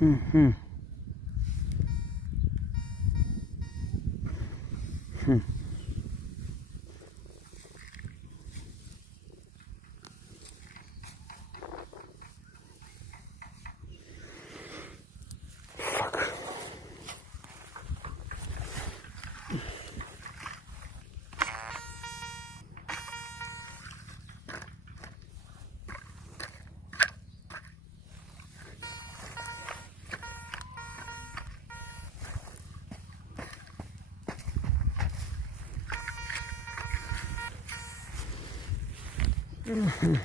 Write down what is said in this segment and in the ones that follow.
うんう ってる。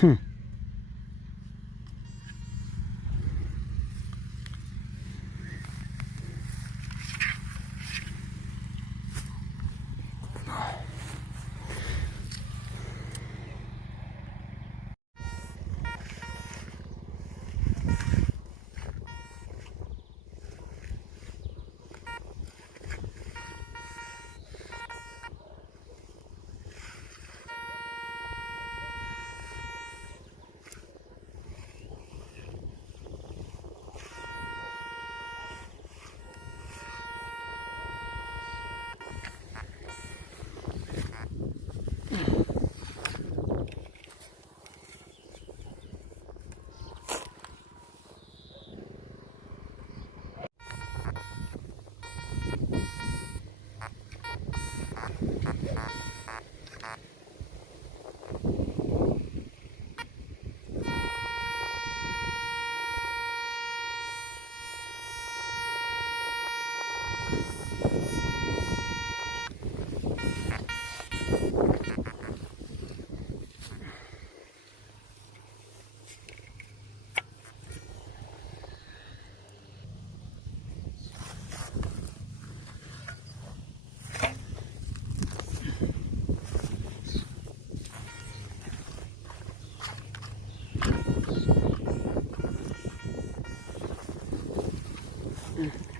Hmm. Mm-hmm.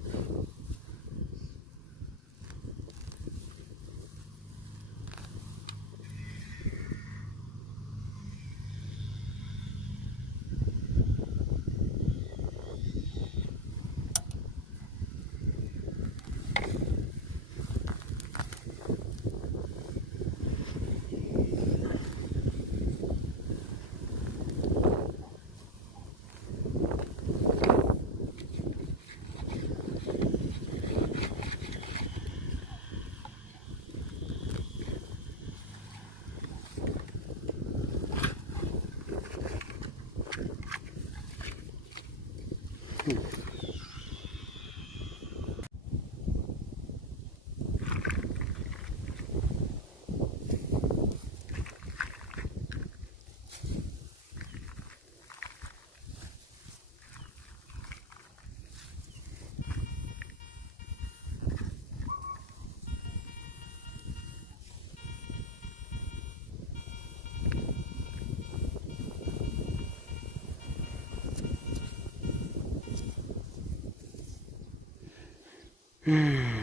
two. Hum.